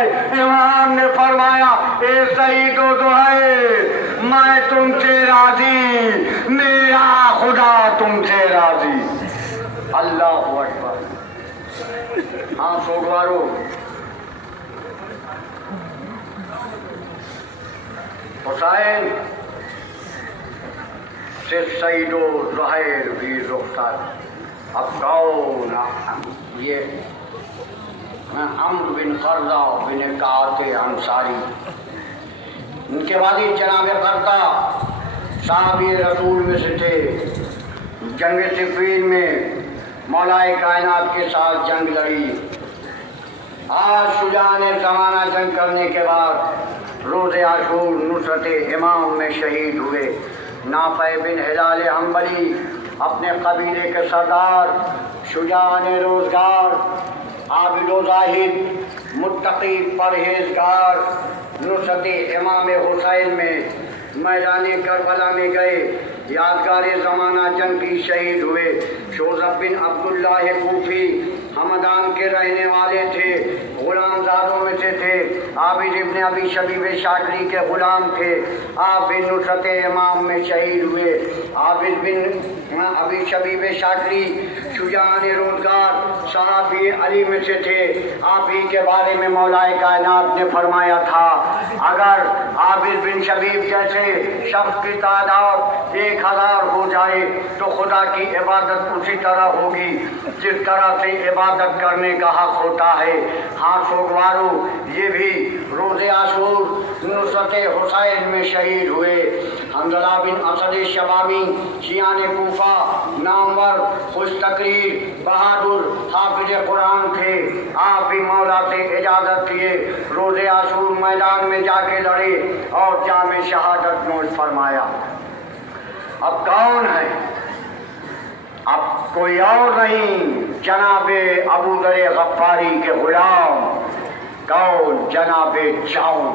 गए। इमाम ने फरमाया, ए शहीदो दुहाई, मैं तुमसे राजी, मेरा खुदा तुमसे राजी। अल्लाह अकबर। हाँ सोगवारो, हुसैन से शहीदो ज़ुहैर भी रुखसत। अब कौन ये अम्र बिन कर्जा बिन काते अंसारी, उनके बाद ही जनाब कर्जा साहबी रसूल में से थे। जंग सिफ़ीन में मौलाए कायनात के साथ जंग लड़ी। आज शुजान ज़माना जंग करने के बाद रोज़े आशूर नुसरत इमाम में शहीद हुए। नाफ़े बिन हिलाल हम्बली अपने कबीले के सरदार, शुजान रोज़गार, आबिदो ज़ाहिद, मुत्तक़ी परहेज़गार नुसरत इमाम हुसैन में मैदान करबला में गए। यादगार ज़माना जंग की शहीद हुए। शोज़ब बिन अब्दुल्लाह कूफी हमदान के रहने वाले थे, गुलामजादों में से थे। आबिद इब्न अबी शबीब शाकरी के गुलाम थे। आप बिन नुसरत इमाम में शहीद हुए। आबिद बिन अबी शबीब शाकरी शुजान रोज़गार सहाबी अली में से थे। आप ही के बारे में मौलाए कायनात ने फरमाया था, अगर आबिद बिन शबीब जैसे शख्स की तादाद 1000 हो जाए तो खुदा की इबादत उसी तरह होगी जिस तरह से इबादत करने का हक होता है। हाँ सोगवारो, ये भी रोज़े आशूर नुसरत हुसैन में शहीद हुए। हमज़ला बिन असद शबामी शियाने कूफा नामवर, खुश तकरीर, बहादुर, हाफिज कुरान थे। आप भी मौला से इजाज़त किए, रोज़े आशूर मैदान में जाके लड़े और जामे शहादत नोश फरमाया। अब कौन है? अब कोई और नहीं, जनाबे अबू दर गफ्फारी के गुलाम। कौन? जनाबे जाऊं।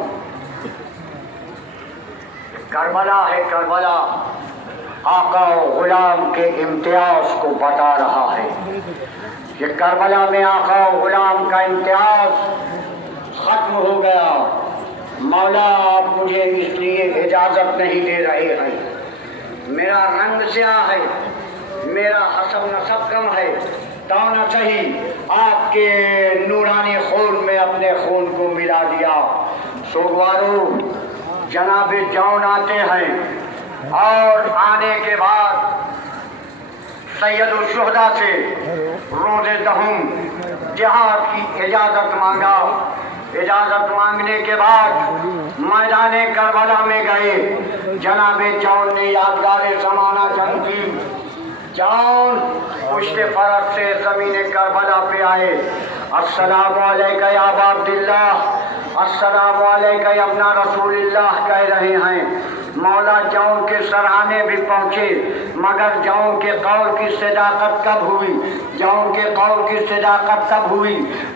करबला है, करबला आका और गुलाम के इम्तियाज को बता रहा है। ये करबला में आका और गुलाम का इम्तियाज खत्म हो गया। मौला आप मुझे इसलिए इजाज़त नहीं दे रहे हैं, मेरा रंग स्याह है, मेरा हसब नसब कम है, दाना सही आपके नूरानी खून में अपने खून को मिला दिया। सोगवारो, जनाबे जौन आते हैं और आने के बाद सैयदुल शुहदा से रोज़े दहुम जिहाद की इजाज़त मांगा। इजाज़त मांगने के बाद मैदान करबला में गए। जनाबे जौन ने यादगार ज़माना जंग की। जौन पुश्ते फरक से ज़मीन करबला पे आए। अस्सलामु अलैका या अबा अब्दिल्लाह, अस्सलामु अलैका या इब्न रसूलिल्लाह कह रहे हैं। मौला जौन के सराहने भी पहुँचे, मगर जौन के कौल की सदाकत कब हुई? जौन के कौल की सदाकत कब हुई?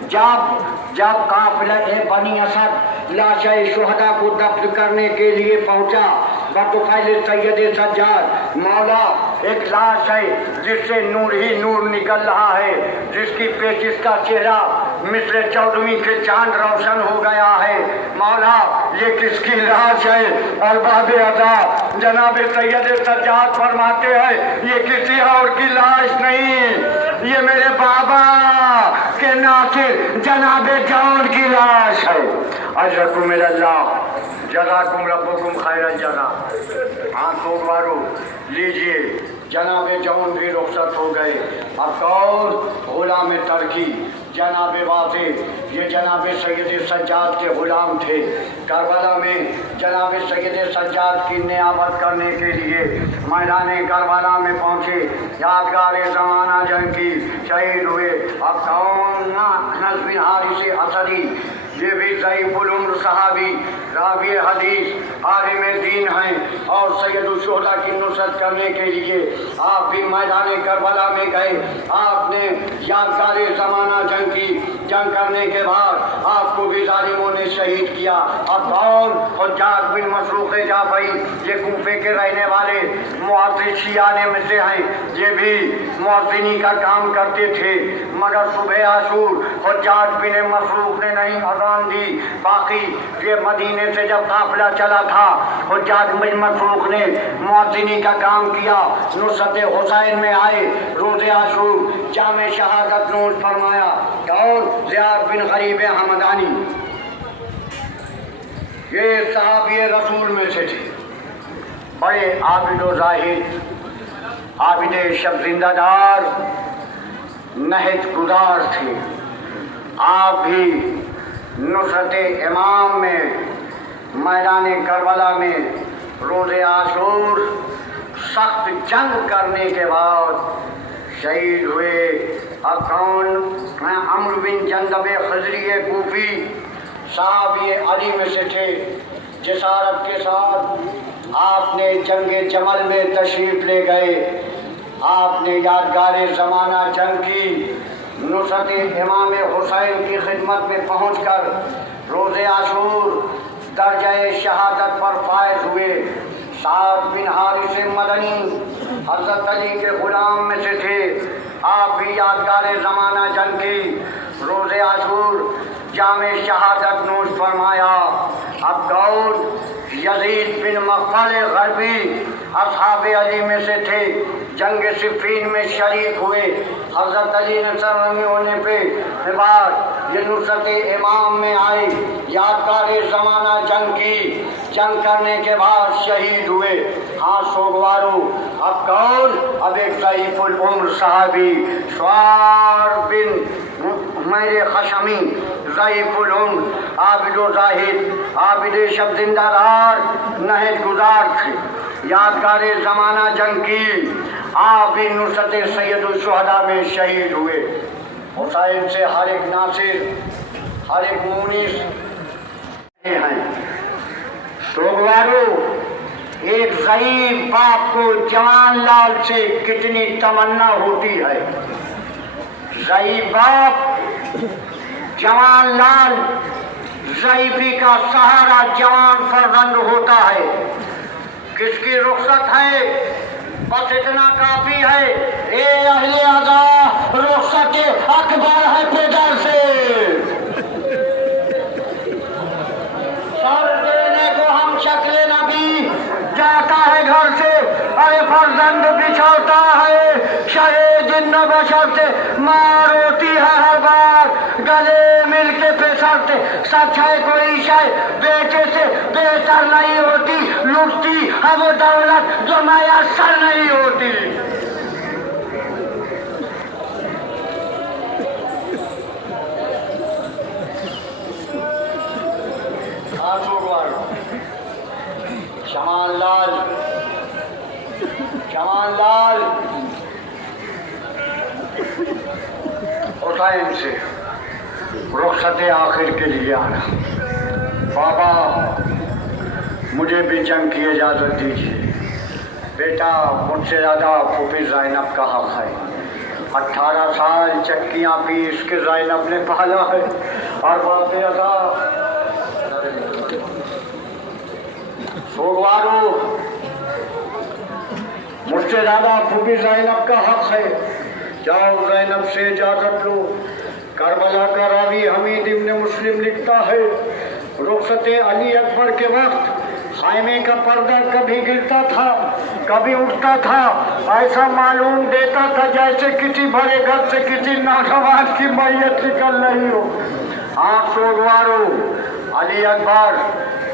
जब काफिला बनी असद लाशे शुहदा को दफ्न करने के लिए पहुँचा। बतुफैल सैयद सज्जाद, मौला एक लाश है जिससे नूर ही नूर निकल रहा है, जिसकी पेचिश का चेहरा मिस्र 14वीं के चांद रोशन हो गया है। मौला ये किसकी लाश है? और बाबे अदा जनाब सैयद सज्जाद फरमाते हैं, ये किसी और की लाश नहीं, ये मेरे बाबा के नासिर जनाबे जौन की लाश है। अजरकुम अल्लाह, जज़ाकुम रब्बुकुम खैरल जज़ा। हाँ सोगवारो, लीजिए, जनाबे जौन भी रुखसत हो गए। अब कौन? गुलाम तरकी जनाबे वाज़े, ये जनाबे सैयद सज्जाद के गुलाम थे। करबला में जनाबे सैयद सज्जाद की नियामत करने के लिए मैदान करबला में पहुँचे। यादगार ज़माना जंग की शहीद हुए। अब कौन? अनस बिन हारिस असदी, ये भी ज़ईफ़ुल उम्र सहाबी, रावी हदीस, आलिम दीन हैं और सैयदुल शुहदा की नुसरत करने के लिए आप भी मैदान करबला में गए। आपने यादगार ज़माना जंग की। जंग करने के बाद आपको भी जालिमों ने शहीद शहीद किया। अब कौन? हुज्जाज बिन मसरूक जाफरी, ये कूफे के रहने वाले मुअज्जिन शियाने में से हैं। ये भी मुअज्जिनी का काम करते थे, मगर सुबह आशूर हुज्जाज बिन मसरूक ने नहीं अज़ान दी। बाकी ये मदीने से जब काफिला चला था, हुज्जाज बिन मसरूक ने मुअज्जिनी का काम किया। नुसरत हुसैन में आए, रोज़े आशूर जामे शहादत नोश फरमाया। और ज़ियाद बिन गरीब हमदानी, ये सहाबी रसूल में से थे, बड़े आबिद व ज़ाहिद, आबिद शब जिंदादार, नहज गुजार थे। आप भी नुसरत इमाम में मैदान करबला में रोज़े आशूर सख्त जंग करने के बाद शहीद हुए। अब कौन? अम्र बिन जंदब खजरी कूफी साहब ये अली में से थे। जसारत के साथ आपने जंग जमल में तशरीफ ले गए। आपने यादगार ज़माना जंग की। नुसरत इमाम हुसैन की खिदमत में पहुंचकर रोज़े आशूर दर्जा शहादत पर फायज हुए। साद बिन हारिस मदनी हज़रत अली के गुलाम में से थे। आप भी यादगार ज़माना जंग की। रोज़े आशूर जामे शहादत नोश फरमाया। अब कौन? यजीद बिन मक़फ़ल ग़रबी असहाब अली में से थे। जंग सिफ़ीन में शरीक हुए। हज़रत अली ने सरंगी होने पे बाद ये नुसरत इमाम में आए। यादगार ज़माना जंग की। जंग करने के बाद शहीद हुए। हाँ सोगवारो, अब कौन? अब एक ज़ईफ़ुल उम्र सहाबी स्वार बिन मेरे खशमी, ज़ईफ़ुल उम्र, आबिद व ज़ाहिद, आबिद शब जिंदादार, नहज गुजार थे। यादगार ज़माना जंग की। आप भी नुसरत सैयदुल शुहदा में शहीद हुए। हुसैन से हर एक नासिर, हर एक मुनीस हैं। सोगवारो, एक ज़ईफ़ बाप को जवान लाल से कितनी तमन्ना होती है। ज़ईफ़ बाप, जवान लाल, ज़ईफ़ी का सहारा जवान फर्जंद होता है। किसकी रुखसत है? बस इतना काफी है। ए अहले अज़ा, रुखसत अकबर है पेदर से। सर देने को हम शक्ले नबी जाता है घर से। अरे फर्जंद बिछोता है शहे जिन्न बशर से। मार होती है हर बार गले मिल के पेशर से। सच है कोई शय बेटे से बेहतर नहीं होती। लुटती है वो दौलत जो मैसर नहीं होती। शमान लाल, शमान लाल हुसैन से रुखसत आखिर के लिए आना। बाबा मुझे भी जंग की इजाज़त दीजिए। बेटा मुझसे ज़्यादा फूफी ज़ैनब का हक़ है। 18 साल चक्कियाँ पीस के ज़ैनब ने पाला है। और बाप अदा सोगवारो, मुझसे ज़्यादा फूफी ज़ैनब का हक़ है। जाओ ज़ैनब से इजाज़त लो। करबला का रावी हमीद इब्न मुस्लिम लिखता है, रुखसत अली अकबर के वक्त खाइमे का पर्दा कभी गिरता था, कभी उठता था। ऐसा मालूम देता था जैसे किसी बड़े घर से किसी नौजवान की मैयत निकल रही हो। आप सोगवारो, अली अकबर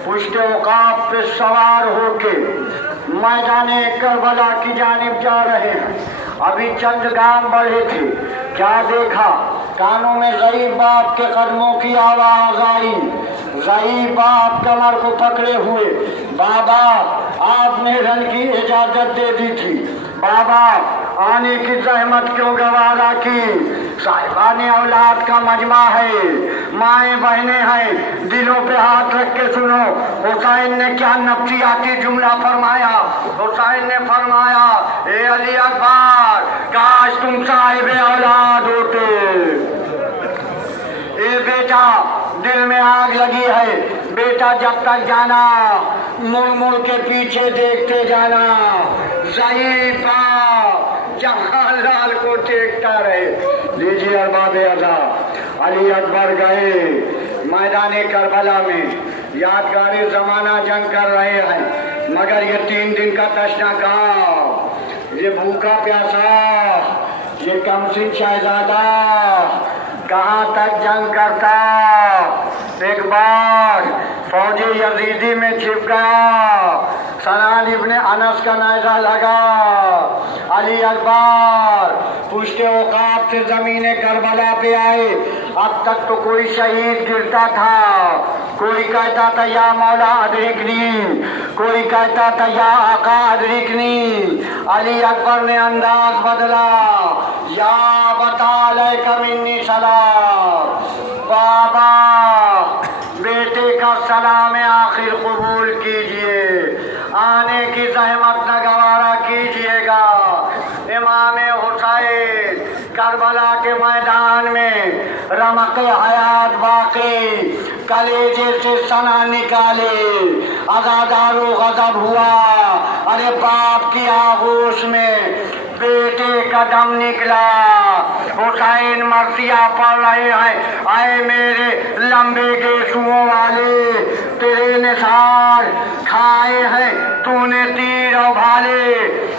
पुश्ते औकाफ पे सवार होके मैदाने करबला की जानिब जा रहे हैं। अभी चंद गांव बढ़े थे, क्या देखा? कानों में ज़ईफ़ बाप के कदमों की आवाज़ आई। ज़ईफ़ बाप कमर को पकड़े हुए, बाबा आपने रन की इजाज़त दे दी थी, बाबा आने की जहमत क्यों गवारा की? साहिबाने औलाद का मजमा है, माएँ बहनें हैं, दिलों पे हाथ रख के सुनो। हुसैन ने क्या नफ्सियाती जुमला फरमाया? हुसैन ने फरमाया, ए अली अकबर, काश तुम साहिब औलाद होते। ए बेटा दिल में आग लगी है। बेटा जब तक जाना मुड़ मुड़ के पीछे देखते जाना, ज़ईफ़ा जहां लाल को देखता रहे। लीजिए अरबाब अदा, अली अकबर गए मैदान करबला में, यादगारी जमाना जंग कर रहे हैं, मगर ये 3 दिन का तशना कहाँ, ये भूखा प्यासा, ये कमसिन शहजादा कहाँ तक जंग करता। एक बार फौजी यजीदी में छिप गया, सनान इब्ने अनस का नायजा लगा। अली अकबर पुश्ते औकाब से ज़मीने करबला पे आए। अब तक तो कोई शहीद गिरता था, कोई कहता था या मौला अदरिकनी, कोई कहता था या आका अदरिकनी। अली अकबर ने अंदाज बदला, या बता मिन्नी सलाम, बाबा बेटे का सलाम आखिर कबूल कीजिए, आने की जहमत न गवारा कीजिएगा। इमाम हुसैन करबला के मैदान में रमक हयात बाकी, कलेजे से सना निकाले, अज़ादारो गज़ब हुआ। अरे बाप की आगोश में बेटे का दम निकला। हुसैन मर्सिया पढ़ रहे हैं, आए मेरे लंबे गेसुओं वाले, तेरे निसार खाए हैं तूने तीर और भाले,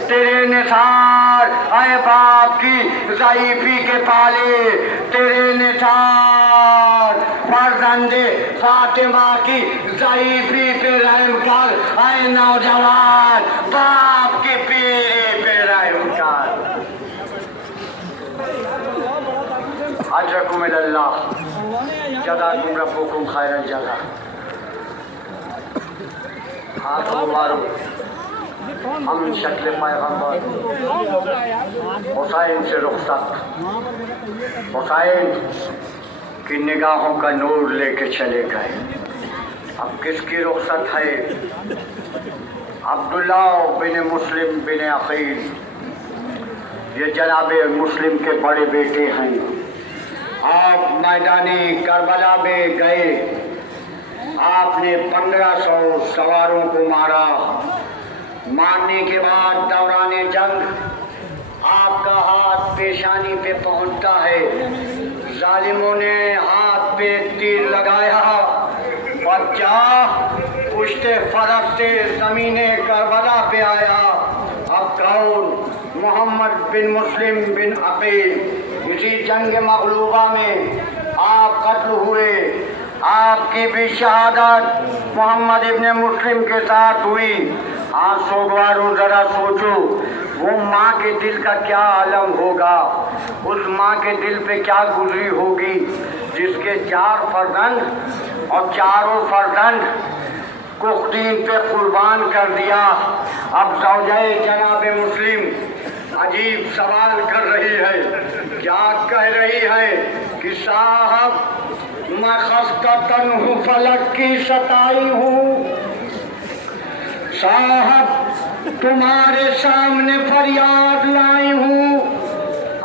तेरे निसार आए बाप की ज़ईफ़ी के पाले, तेरे निसार फर्जंदे फातिमा की ज़ईफ़ी पे रहम कर, आए नौजवान बाप की पीरी पे रहम कर। अजरकुम इल्लाह जज़ाकुम रब्बुकुम खैरल जज़ा। हाथ मुबारक हम शक्ल पैगंबर हुसैन से रुखसत, हुसैन की निगाहों का नूर लेके चले गए। अब किसकी रुखसत है? अब्दुल्ला बिन मुस्लिम बिन अकील, ये जनाबे मुस्लिम के बड़े बेटे हैं। आप मैदानी करबला में गए, आपने 1500 सवारों को मारा। मारने के बाद दौराने जंग आपका हाथ पेशानी पे पहुंचता है, जालिमों ने हाथ पे तीर लगाया, बच्चा पुश्ते फरक से ज़मीने करबला पे आया। अब कौन? मोहम्मद बिन मुस्लिम बिन अकील। इसी जंग मगलूबा में आप कत्ल हुए, आपकी भी शहादत मोहम्मद इब्ने मुस्लिम के साथ हुई। हाँ सोगवारों, जरा सोचो वो माँ के दिल का क्या आलम होगा, उस माँ के दिल पे क्या गुजरी होगी जिसके 4 फर्जंद और चारों फर्जंद को दीन पे कुर्बान कर दिया। अब ज़ौजाए जनाबे मुस्लिम अजीब सवाल कर रही है, क्या कह रही है कि साहब मैं खस्ततन हूँ, फलक की सताई हूँ, साहब तुम्हारे सामने फरियाद लाई हूँ,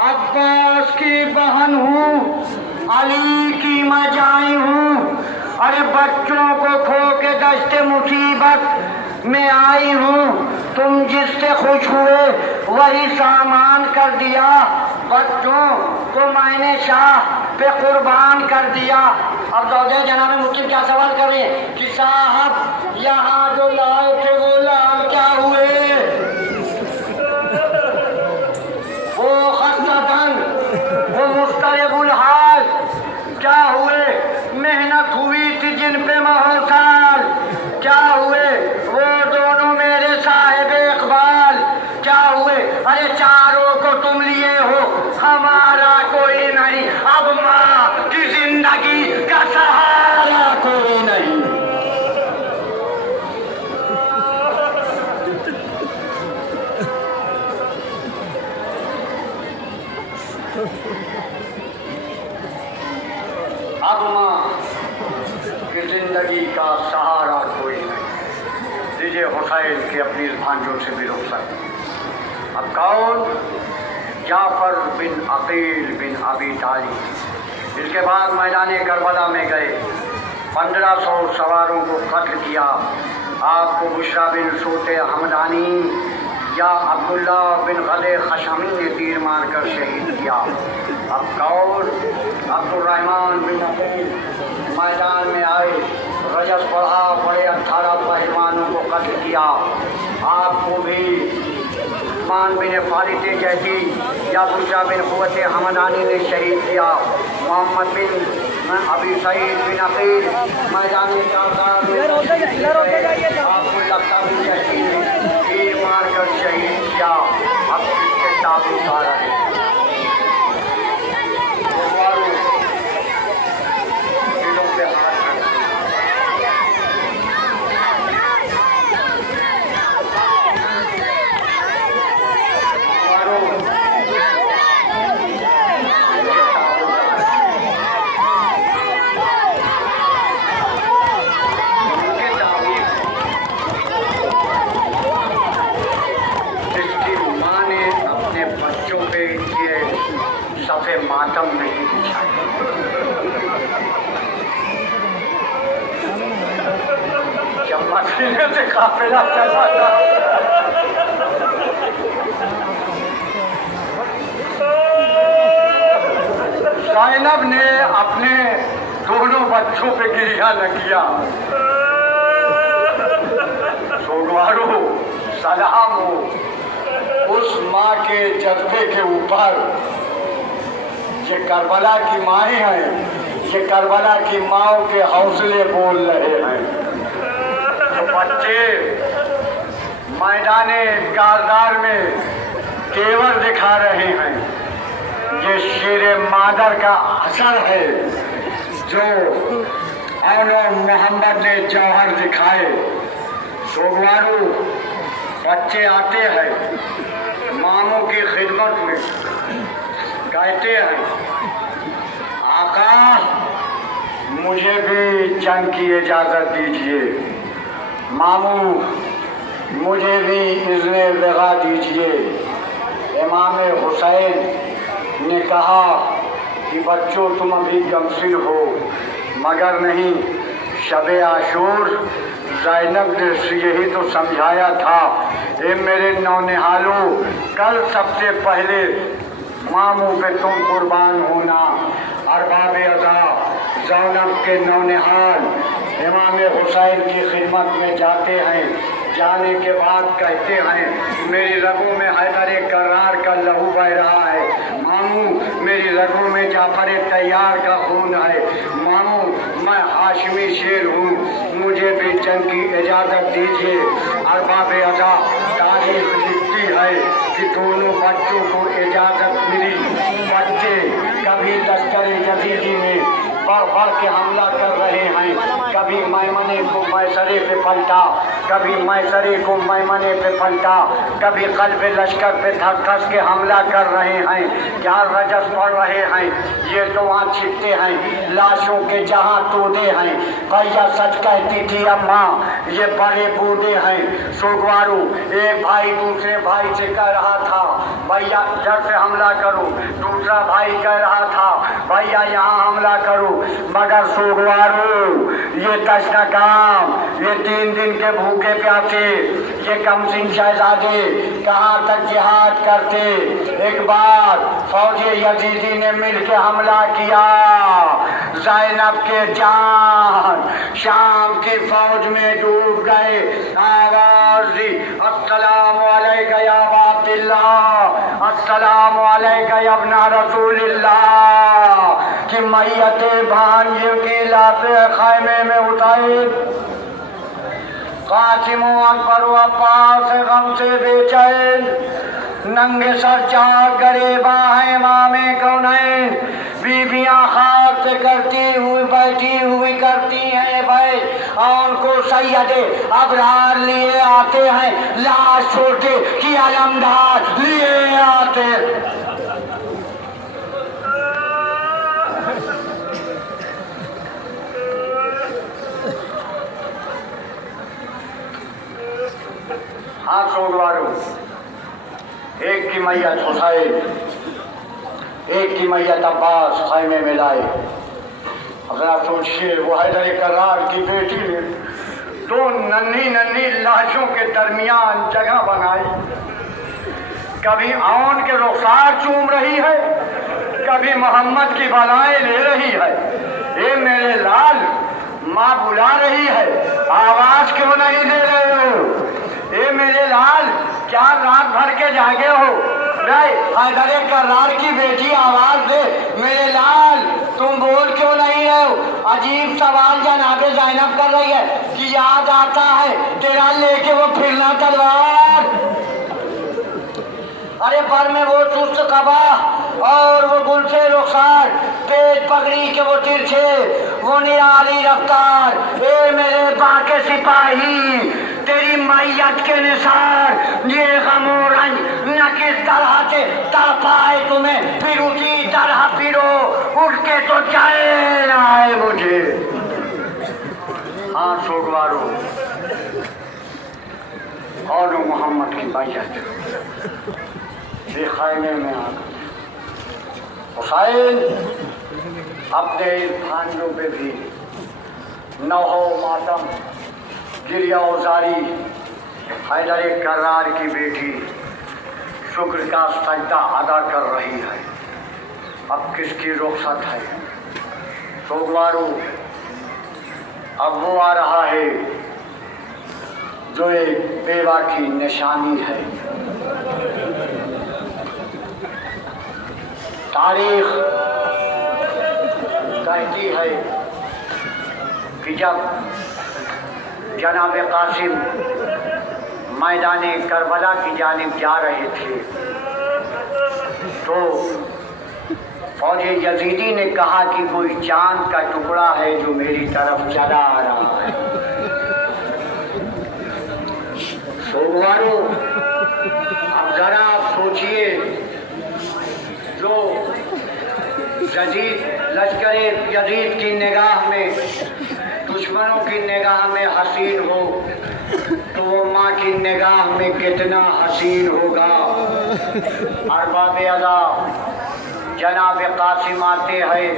अब्बास की बहन हूँ, अली की मजाई हूँ, अरे बच्चों को खो के दस्ते मुसीबत में आई हूँ, तुम जिससे खुश हुए वही सामान कर दिया, बच्चों को मैंने शाह पे कुर्बान कर दिया। अब दौड़े जनाब मुस्लिम क्या सवाल कर रहे हैं कि साहब यहाँ जो लाए थे वो लाल क्या हुए? वो खस्ततन, वो मुस्तरबुल हाल क्या हुए? मेहनत हुई थी जिन पे महोसाल क्या हुए? वो दोनों मेरे साहिब इकबाल क्या हुए? अरे चारों को तुम लिए हो, हमारा कोई नहीं, अब माँ की जिंदगी का सहारा कोई नहीं। अब माँ की जिंदगी का सहारा कोई नहीं। दीजिए हुसैन की अपनी भांजों से भी रुखसत। अब कौन? जाफर बिन अकील बिन अबी तालिब। इसके बाद मैदान करबला में गए, 1500 सवारों को कत्ल किया। आपको बुशरा बिन सोते हमदानी या अब्दुल्ला बिन गदे खशमी ने तीर मारकर शहीद किया। अब कौर अब्दुर्रहमान बिन अकील मैदान में आए, रजस पढ़ा, बड़े 18 पहलवानों को कत्ल किया। आपको भी मान बिन फारिते जैसी या बुशरा बिन कुव्वत हमदानी ने शहीद किया। मोहम्मद बिन अबी सईद बिन अकील मैदान में आपको लगता भी जैसी तीर मारकर शहीद किया। अब किसके ताबूत आ रहे हैं? दिलों पे हाथ सफ़े मातम नहीं बिछाए। जब मदीने से काफिला चला था ज़ैनब ने अपने दोनों बच्चों पे गिरिया न किया। सोगवारो सलाम हो उस माँ के जज्बे के ऊपर। ये करबला की माएँ हैं, ये करबला की माओं के हौसले बोल रहे हैं। तो बच्चे मैदाने कारदार में तेवर दिखा रहे हैं। ये शेरे मादर का असर है जो औलो मोहम्मद ने जौहर दिखाए। सोगवारो बच्चे आते हैं मामों की खिदमत में, कहते हैं आका मुझे भी जंग की इजाज़त दीजिए, मामू मुझे भी इज़्ने लगा दीजिए। इमाम हुसैन ने कहा कि बच्चों तुम अभी गमसिन हो, मगर नहीं, शब आशूर ज़ैनब ने यही तो समझाया था, ए मेरे नौनिहालों कल सबसे पहले मामू पे तुम कुर्बान होना। अरबाब अज़ा ज़ैनब के नौनिहाल इमाम हुसैन की खिदमत में जाते हैं। जाने के बाद कहते हैं मेरी रगों में हैदर करार का लहू बह रहा है, मामू मेरी रगों में जाफर तैयार का खून है, मामू मैं हाशमी शेर हूँ, मुझे भी जंग की इजाज़त दीजिए। अरबाब अज़ा तारीख लिखती है कि दोनों बच्चों को इजाज़त मिली। बच्चे कभी लश्कर यजीदी में बढ़ के हमला कर रहे हैं, कभी मैमने को मैसरे पे पलटा, कभी मैसरे को मैमने पे पलटा, कभी कल्ब लश्कर पे धस के हमला कर रहे हैं। क्या रजस पड़ रहे हैं, ये तो वहाँ छिपते हैं लाशों के जहाँ तोड़े हैं। भैया सच कहती थी अम्मा ये बड़े बूढ़े हैं। सोगवारो एक भाई दूसरे भाई से कह रहा था भैया जड़ से हमला करो, दूसरा भाई कह रहा था भैया यहाँ हमला करो, मगर सोगवारो ये तश्ना काम, ये 3 दिन के भूखे प्यासे, ये कमसिन शहजादे कहाँ तक जिहाद करते। एक बार फौज यजीदी ने मिलकर हमला किया, ज़ैनब के जान शाम की फौज में डूब गए। आवाज़ दी अस्सलामु अलैका या अबा अब्दिल्लाह, अस्सलामु अलैका या इब्ना रसूलिल्लाह कि मैयते भांजियों की लाशें खैमे में उठाई। कासिम अकबर अब्बास गम से बेचैन नंगे सर चाक गरीबा है इमामे कौनैन। बीबियां खाक से करती हुई बैठी हुई करती हैं भाई, और उनको सैयदे अबरार लिए आते हैं, लाश छोटे की अलमदार लिए आते। हाँ सोगवारो एक की मैयत हुसैन, एक की मैयत अब्बास खैमे में लाए। जरा सोचिए, वो हैदर करार की बेटी ने दो नन्ही नन्ही लाशों के दरमियान जगह बनाई। कभी औन के रुखसार चूम रही है, कभी मोहम्मद की बलाएं ले रही है। ये मेरे लाल, माँ बुला रही है, आवाज क्यों नहीं दे रहे हो? ये मेरे लाल, क्या रात भर के जागे हो? नहीं, हैदर करार की बेटी आवाज दे। मेरे लाल, तुम बोल क्यों नहीं रहे हो? अजीब सवाल जनाबे ज़ैनब कर रही है कि याद आता है तेरा लेके वो फिरना तलवार। अरे पर में वो चुस्त कबा और वो गुल से रुखसार, पेट पगड़ी के वो तिरछे, वो निराली रफ्तार। ए मेरे बाके सिपाही, तेरी मैयत के निसार, ये गमो रंज न किस तरह से तड़पाए तुम्हें, फिर उसी तरह फिरो, उठ के तो चैन आए मुझे। हाँ सोगवारो, और मोहम्मद की मैयत ये खाने में आ गए। हुसैन अपने भांजों पे भी नौहो मातम गिरिया उजारी, हैदर करार की बेटी शुक्र का सजदा अदा कर रही है। अब किसकी रुखसत है? सोगवारो, अब वो आ रहा है जो एक बेवा की निशानी है। तारीख कहती है कि जब जनाब कासिम मैदान करबला की जानिब जा रहे थे तो फौज यजीदी ने कहा कि कोई चांद का टुकड़ा है जो मेरी तरफ चला आ रहा है। सोमवारों, अब जरा आप सोचिए, जो लश्कर यजीद की निगाह में, दुश्मनों की निगाह में हसीन हो तो वो माँ की निगाह में कितना हसीन होगा। अरबाब अदा जनाब कासिम आते हैं,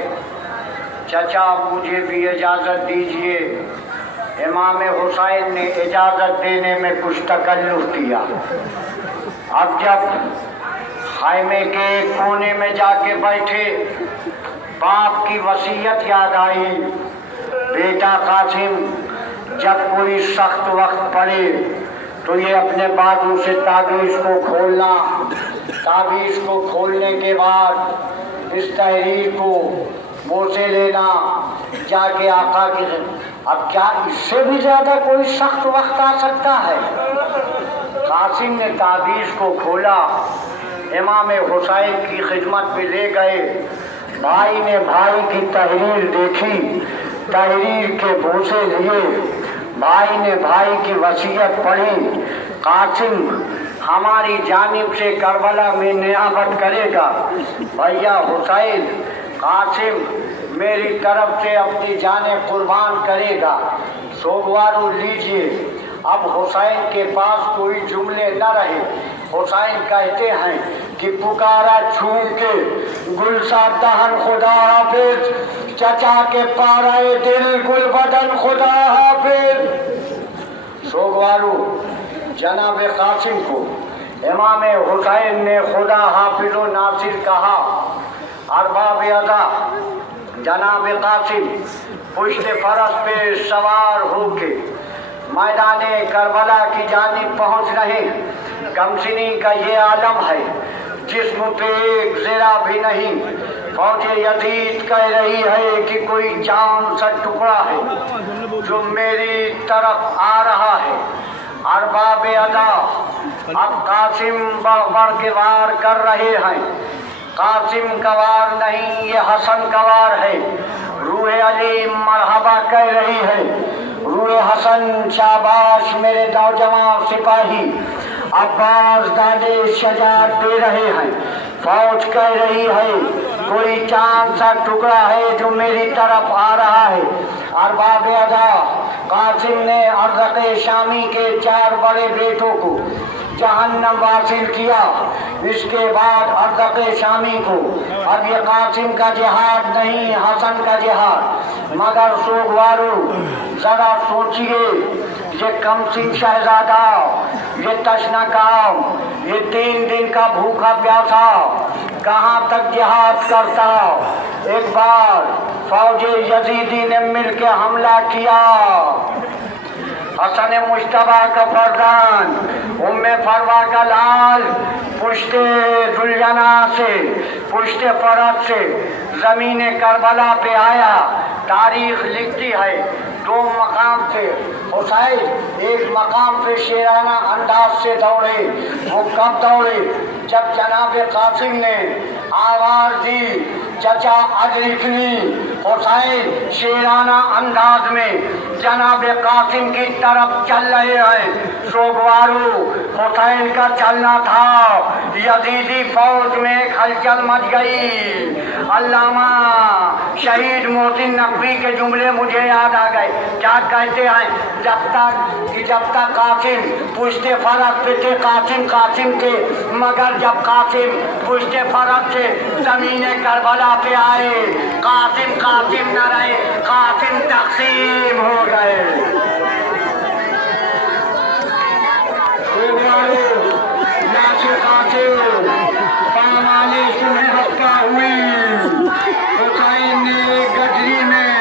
चचा मुझे भी इजाज़त दीजिए। इमाम हुसैन ने इजाज़त देने में कुछ तकल्लुफ़ किया। अब जब खाइमे के कोने में जाके बैठे, बाप की वसीयत याद आई। बेटा कासिम, जब कोई सख्त वक्त पड़े तो ये अपने बाजू से ताबीज़ को खोलना, ताबीज़ को खोलने के बाद इस तहरीर को मुँह से लेना, जाके आका की। अब क्या इससे भी ज़्यादा कोई सख्त वक्त आ सकता है? कासिम ने ताबीज़ को खोला, इमाम हुसैन की खिदमत में ले गए। भाई ने भाई की तहरीर देखी, तहरीर के बोसे लिए, भाई ने भाई की वसीयत पढ़ी। कासिम हमारी जानिब से करबला में नियाबत करेगा। भैया हुसैन, कासिम मेरी तरफ से अपनी जाने कुर्बान करेगा। सोगवारो लीजिए। अब हुसैन के पास कोई जुमले न रहे। हुसैन कहते हैं कि पुकारा छूम के गुलसा दहन खुदा हाफिज, चचा के पाराए दिल गुल बदन खुदा हाफिज। सोगवारो, जनाब कासिम को इमाम हुसैन ने खुदा हाफिज व नासिर कहा। अरबाब अदा जनाब कासिम पुश्त फरस पे सवार होके मैदाने करबला की जानिब पहुंच रहे। गमसिनी का ये आलम है, जिस्म पे एक ज़रा भी नहीं। फौज यजीद कह रही है कि कोई चांद सा टुकड़ा है जो मेरी तरफ आ रहा है। अरबाब अदा अब कासिम बढ़ के वार कर रहे हैं। कासिम का वार नहीं, ये हसन का वार है। रूहे अली मरहबा कह रही है, रूहे हसन शाबाश मेरे नौजवान सिपाही। अब्बास दादे शजात दे रहे हैं। फौज कह रही है कोई चांद सा टुकड़ा है जो मेरी तरफ आ रहा है। अरबाब अदा कासिम ने अर्ज़क़ शामी के 4 बड़े बेटों को जहन्नम वासिल किया। इसके बाद अर्ज़क़ शामी को, अब ये कासिम का जिहाद नहीं, हसन का जिहाद। मगर सोगवारो जरा सोचिए, ये कमसिन शहजादा, ये तशना काम, ये 3 दिन का भूखा प्यासा कहाँ तक जिहाद करता। एक बार फौजे यजीदी ने मिलकर हमला किया। हसन मुश्तबा का फरजान, उम्मे फरवा का लाल पुश्ते जुलजना से, पुश्ते फरज से जमीन करबला पे आया। तारीख लिखती है 2 मकाम से हुसैन एक मकाम पे शेराना अंदाज से दौड़े। वो कब दौड़े? जब जनाब कासिम ने आवाज दी, चचा अदरिकनी। हुसैन शेराना अंदाज में जनाब कासिम की तरफ चल रहे हैं। सोगवारो हुसैन का चलना था। यजीदी फौज में हलचल मच गई। अल्लामा शहीद मोहसिन नकवी के जुमले मुझे याद आ गए। क्या कहते हैं? जब तक कासिम पुश्ते फरज पे थे, कासिम थे, मगर जब कासिम पुश्ते फरज से जमीने करबला पे आए, कासिम न रहे, कासिम तकसीम हो गए। पामाले सुबह हफ्ता हुई। हुसैन ने गजरी में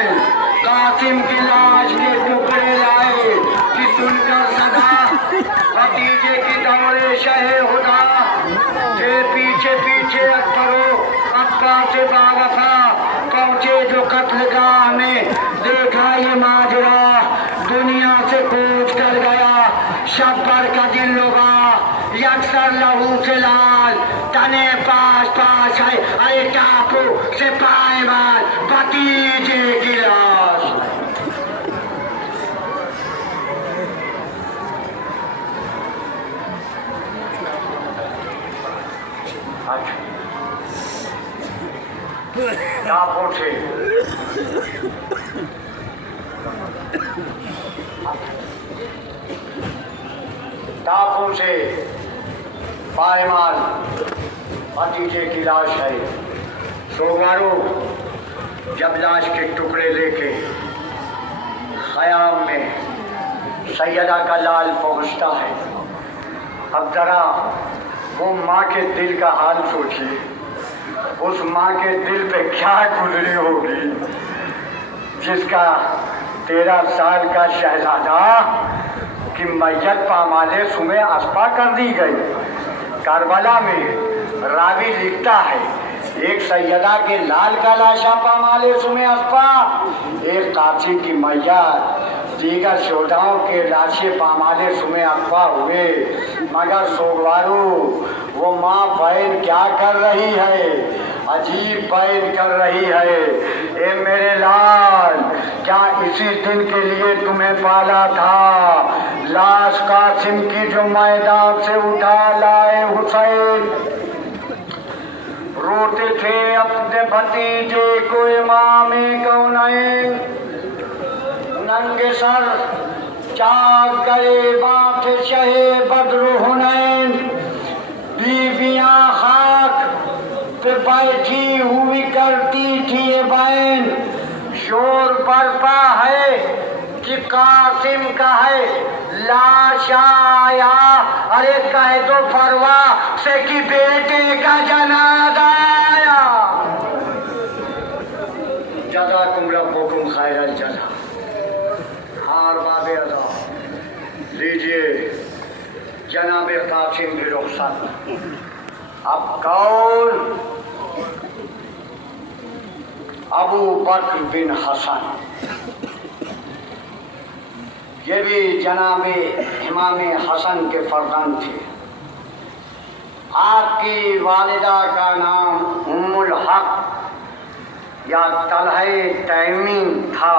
कासिम की लाश के टुकड़े लाए कि सुनकर सदा भतीजे की दौड़े शहे हुदा थे। पीछे पीछे अकबरो अब्बा से बावफा पहुंचे जो कत्लगाह में। देखा ये माजरा दुनिया से कूच कर गया। शब्बर का दिल लुगा यकसर लहू से लाल, तने पास है। अरे टापू से पाए मार भतीजे की लाश। टापू से पायमाल भतीजे की लाश है। सोगवारो जब लाश के टुकड़े लेके ख़याम में सैयदा का लाल पहुंचता है। अब जरा वो माँ के दिल का हाल सोचिए। उस माँ के दिल पे क्या गुजरी होगी जिसका 13 साल का शहजादा की मैयत पामाले सुमे अस्पा कर दी गई। करबला में रावी लिखता है, एक सैयदा के लाल का लाशा पामाले सुमे अस्पा, एक कासिम की मैयत, दीगर शोधाओं के लाशे पामाले सुमे अस्पा हुए। मगर सोगवारो वो माँ बहन क्या कर रही है? अजीब बैन कर रही है। ए मेरे लाल, क्या इसी दिन के लिए तुम्हें पाला था? लाश कासिम की जो मैदान से उठा लाए हुसैन, रोते थे अपने भतीजे को इमामे कौनैन। नंगे सर चाक गए बांटे शहे बद्र हुनैन। बीबियां खाक पे बैठी हुई करती थी ये बहन। शोर बरपा है कि कासिम का है लाश आया। अरे कह दो फरवा से कि बेटे का जनाजा आया। जज़ाकुम रब्बुकुम खैरल जज़ा। हार बाबे अदा लीजिए जनाबे कासिम की रुखसत। अब कौन? अबू बकर बिन हसन, ये भी जनाबे इमामे हसन के फर्जंद थे। आपकी वालिदा का नाम उम्मुल हक या तलहे तैमी था।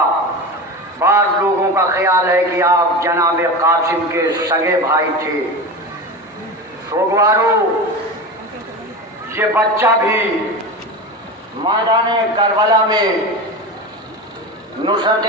बाद लोगों का ख्याल है कि आप जनाबे कासिम के सगे भाई थे। सोगवारो ये बच्चा भी मैदान करबला में नुसरत